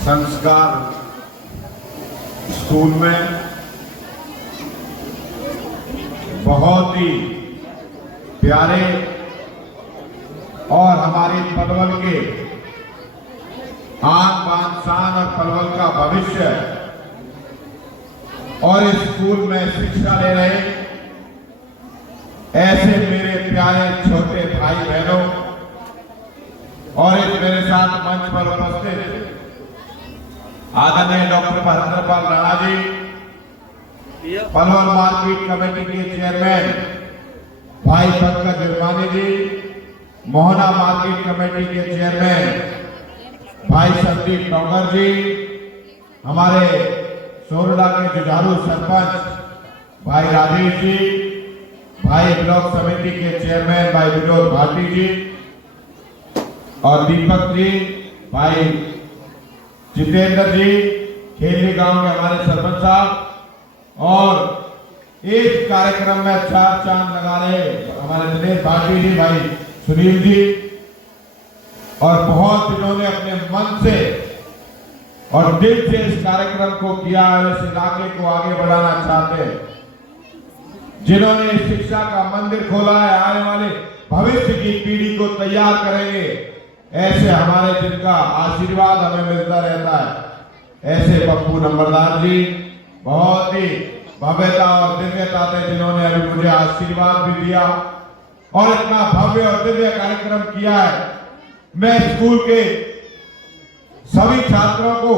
संस्कार स्कूल में बहुत ही प्यारे और हमारे पलवल के आन बान शान और पलवल का भविष्य और इस स्कूल में शिक्षा ले रहे ऐसे मेरे प्यारे छोटे भाई बहनों और एक मेरे साथ मंच पर उपस्थित आदरणीय doctor Mahendra Pal Rana ji, Palwal market committee के चेयरमैन भाई पंकज जुर्मानी जी, मोहना मार्केट कमेटी के चेयरमैन भाई संदीप टोंगर जी, हमारे सोरडा के जुझारू सरपंच भाई राजेश जी, भाई ब्लॉक समिति के चेयरमैन भाई विनोद भाटी जी और दीपक जी, भाई जितेंद्र जी, खेली गांव के हमारे सरपंच साहब और इस कार्यक्रम में चार चांद लगा रहे हमारे दिनेश भाटी जी, भाई सुनील जी और बहुत जिन्होंने अपने मन से और दिल से इस कार्यक्रम को किया और इस इलाके को आगे बढ़ाना चाहते हैं, जिन्होंने शिक्षा का मंदिर खोला है, आने वाले भविष्य की पीढ़ी को तैयार करेंगे, ऐसे हमारे जिनका आशीर्वाद हमें मिलता रहता है, ऐसे पप्पू नंबरदार जी बहुत ही भव्यता और दिव्यता से जिन्होंने अभी मुझे आशीर्वाद भी दिया और इतना भव्य और दिव्य कार्यक्रम किया है। मैं स्कूल के सभी छात्रों को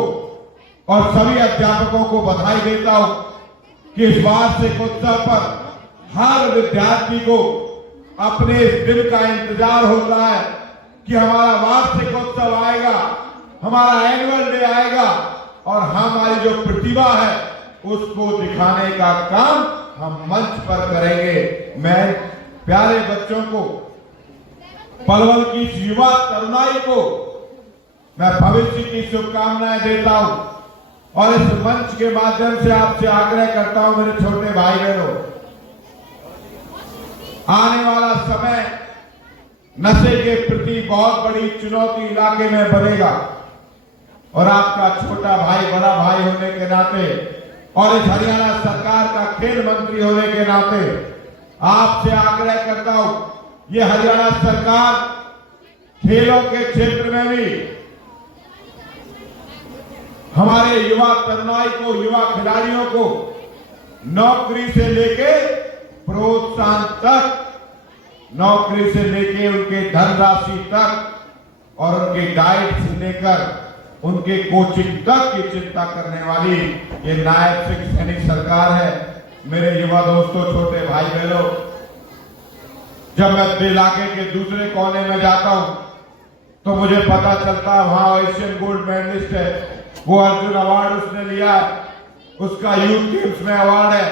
और सभी अध्यापकों को बधाई देता हूं कि इस वार्षिक उत्सव पर हर विद्यार्थी को अपने इस दिन का इंतजार होता है कि हमारा वार्षिक उत्सव आएगा, हमारा एनुअल डे आएगा और हमारी जो प्रतिभा है उसको दिखाने का काम हम मंच पर करेंगे। मैं प्यारे बच्चों को, पलवल की युवा तरुणाई को मैं भविष्य की शुभकामनाएं देता हूं और इस मंच के माध्यम से आपसे आग्रह करता हूं मेरे छोटे भाई बहनों, आने वाला समय नशे के प्रति बहुत बड़ी चुनौती इलाके में बनेगा और आपका छोटा भाई बड़ा भाई होने के नाते और इस हरियाणा सरकार का खेल मंत्री होने के नाते आपसे आग्रह करता हूं, ये हरियाणा सरकार खेलों के क्षेत्र में भी हमारे युवा तरुणाई को, युवा खिलाड़ियों को नौकरी से लेके प्रोत्साहन तक, नौकरी से लेके उनके धनराशि तक और उनके डाइट से लेकर उनके कोचिंग तक की चिंता करने वाली ये नायब सिंह सैनी सरकार है। मेरे युवा दोस्तों, छोटे भाई बहनों, जब मैं इलाके के दूसरे कोने में जाता हूं तो मुझे पता चलता है वहां एशियन गोल्ड मेडलिस्ट है, वो अर्जुन अवार्ड उसने लिया है, उसका यूथ गेम्स में अवार्ड है,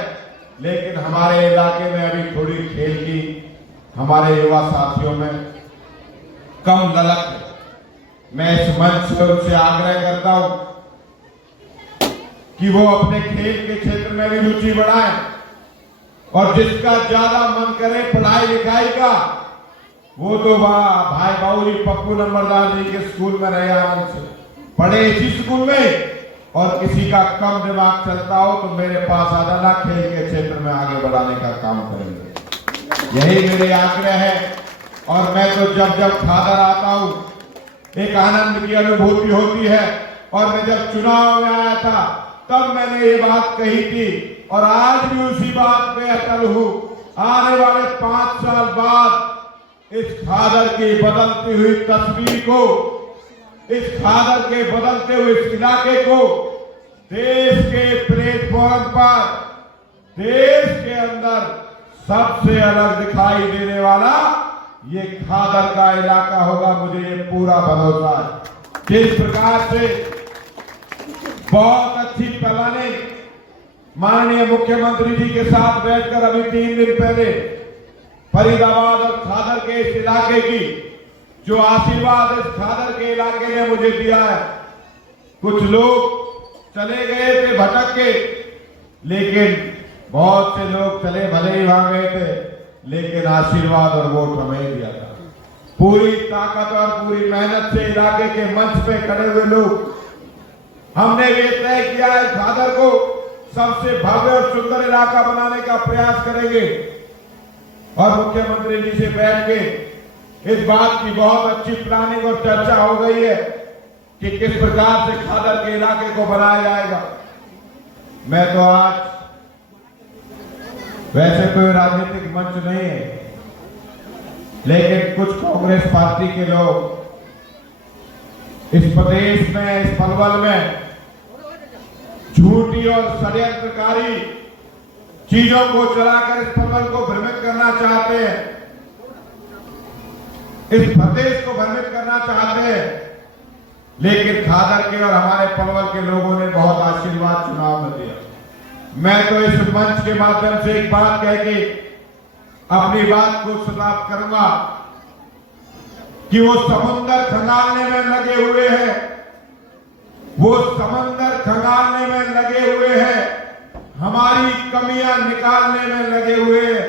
लेकिन हमारे इलाके में अभी थोड़ी खेल की हमारे युवा साथियों में कम ललक है। मैं इस मंच से उनसे आग्रह करता हूं कि वो अपने खेल के क्षेत्र में भी रुचि बढ़ाएं और जिसका ज्यादा मन करे पढ़ाई लिखाई का, वो तो भाई बाबूजी पप्पू नंबरदार जी के स्कूल में रहे आनंद से पढ़े इसी स्कूल में, और किसी का कम दिमाग चलता हो तो मेरे पास आ जाना, खेल के क्षेत्र में आगे बढ़ाने का काम करेंगे। यही मेरे आग्रह है और मैं तो जब जब खादर आता हूं एक आनंद की अनुभूति होती है और मैं जब चुनाव में आया था तब मैंने ये बात कही थी और आज भी उसी बात पे अटल हूं। आने वाले 5 साल बाद इस खादर की बदलती हुई तस्वीर को, इस खादर के बदलते हुए इस इलाके को देश के प्लेटफॉर्म पर, देश के अंदर सबसे अलग दिखाई देने वाला ये खादर का इलाका होगा, मुझे ये पूरा भरोसा है। जिस प्रकार से बहुत अच्छी प्लानिंग माननीय मुख्यमंत्री जी के साथ बैठकर अभी 3 दिन पहले फरीदाबाद और खादर के इस इलाके की जो आशीर्वाद इस खादर के इलाके ने मुझे दिया है, कुछ लोग चले गए थे भटक के, लेकिन बहुत से लोग चले भले ही वहां गए थे, लेकिन आशीर्वाद और वोट हमें ही दिया था। पूरी ताकत और पूरी मेहनत से इलाके के मंच पे खड़े हुए लोग हमने ये तय किया है, घाघर को सबसे भव्य और सुंदर इलाका बनाने का प्रयास करेंगे। और मुख्यमंत्री जी से बैठ के इस बात की बहुत अच्छी प्लानिंग और चर्चा हो गई है कि किस प्रकार से घाघर के इलाके को बनाया जाएगा। मैं तो आज वैसे कोई राजनीतिक मंच नहीं है, लेकिन कुछ कांग्रेस पार्टी के लोग इस प्रदेश में, इस पलवल में झूठी और षड्यंत्रकारी चीजों को चलाकर इस पलवल को भ्रमित करना चाहते हैं, इस प्रदेश को भ्रमित करना चाहते हैं। लेकिन घाघर के और हमारे पलवल के लोगों ने बहुत आशीर्वाद चुनाव में दिया। मैं तो इस मंच के माध्यम से एक बात कह के अपनी बात को समाप्त करूंगा कि वो समंदर खंगालने में लगे हुए हैं, वो समंदर खंगालने में लगे हुए हैं, हमारी कमियां निकालने में लगे हुए हैं।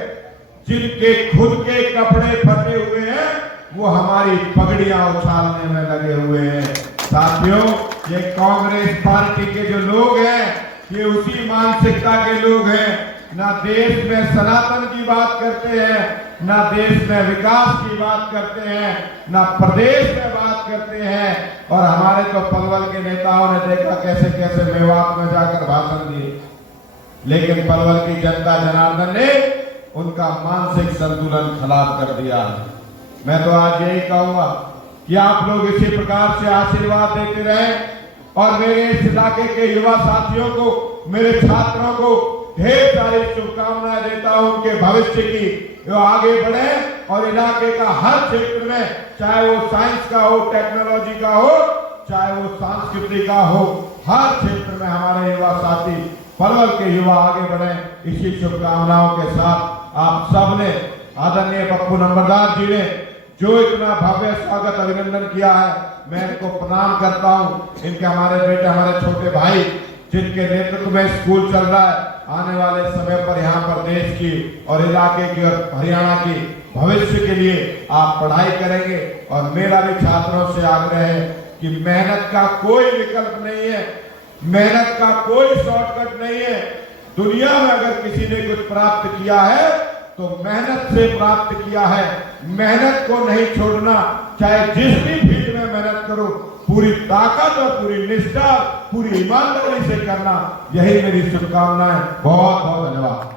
जिनके खुद के कपड़े फटे हुए हैं वो हमारी पगड़ियां उछालने में लगे हुए हैं। साथियों, ये कांग्रेस पार्टी के जो लोग हैं ये उसी मानसिकता के लोग हैं, ना देश में सनातन की बात करते हैं, ना देश में विकास की बात करते हैं, ना प्रदेश में बात करते हैं। और हमारे तो पलवल के नेताओं ने देखा कैसे कैसे मेवात में जाकर भाषण दिए, लेकिन पलवल की जनता जनार्दन ने उनका मानसिक संतुलन खराब कर दिया। मैं तो आज यही कहूंगा कि आप लोग इसी प्रकार से आशीर्वाद देते रहें और मेरे इस इलाके के युवा साथियों को, मेरे छात्रों को ढेर सारी शुभकामनाएं देता हूं उनके भविष्य की, वो आगे बढ़े और इलाके का हर क्षेत्र में, चाहे वो साइंस का हो, टेक्नोलॉजी का हो, चाहे वो संस्कृति का हो, हर क्षेत्र में हमारे युवा साथी पलवल के युवा आगे बढ़े। इसी शुभकामनाओं के साथ आप सबने, आदरणीय पप्पू नंबरदार जी ने जो इतना भव्य स्वागत अभिनंदन किया है, मैं इनको प्रणाम करता हूं। इनके हमारे बेटे, हमारे छोटे भाई जिनके नेतृत्व में स्कूल चल रहा है, आने वाले समय पर यहाँ पर देश की और इलाके की और हरियाणा की भविष्य के लिए आप पढ़ाई करेंगे। और मेरा भी छात्रों से आग्रह है कि मेहनत का कोई विकल्प नहीं है, मेहनत का कोई शॉर्टकट नहीं है। दुनिया में अगर किसी ने कुछ प्राप्त किया है तो मेहनत से प्राप्त किया है। मेहनत को नहीं छोड़ना, चाहे जिस भी फील्ड में मेहनत करो, पूरी ताकत और पूरी निष्ठा, पूरी ईमानदारी से करना, यही मेरी शुभकामनाएं। बहुत बहुत धन्यवाद।